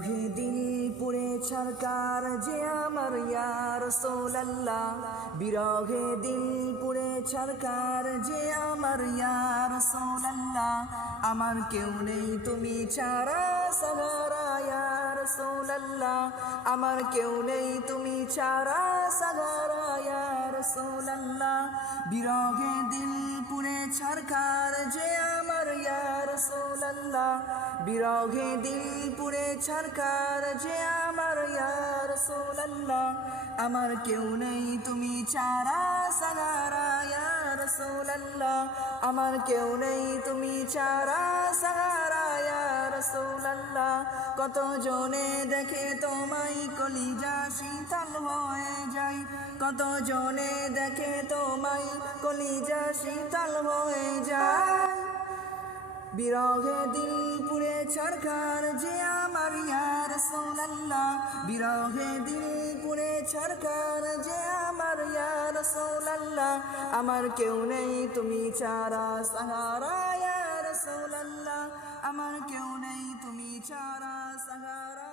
বিরহে দিল পুড়ে ছারকার যে আমার ইয়া রাসূলুল্লাহ, বিরহে দিল পুড়ে ছারকার যে আমার ইয়া রাসূলুল্লাহ। আমার কেউ নেই তুমি ছাড়া সাহারা ইয়া রাসূলুল্লাহ, আমার কেউ নেই তুমি ছাড়া সাহারা ইয়া রাসূলুল্লাহ। বিরহে দিল পুড়ে ছারকার যে আমার ইয়া রাসূলুল্লাহ, বিরহে দিল পুড়ে ছারকার যে আমার ইয়া রাসূলুল্লাহ। আমার কেউ নেই তুমি ছাড়া সাহারা ইয়া রাসূলুল্লাহ, আমার কেউ নেই তুমি ছাড়া সাহারা ইয়া রাসূলুল্লাহ। কত জনে দেখে তোমায় কলিজা শীতল হয়ে যায়, কত জনে দেখে তোমায় কলিজা শীতল হয়ে যায়। বিরহে দিল পুড়ে ছারকার যে আমার ইয়া রাসূলুল্লাহ, বিরহে দিল পুড়ে ছারকার যে আমার ইয়া রাসূলুল্লাহ। আমার কেউ নেই তুমি ছাড়া সাহারা ইয়া রাসূলুল্লাহ, আমার কেউ নেই তুমি ছাড়া সাহারা।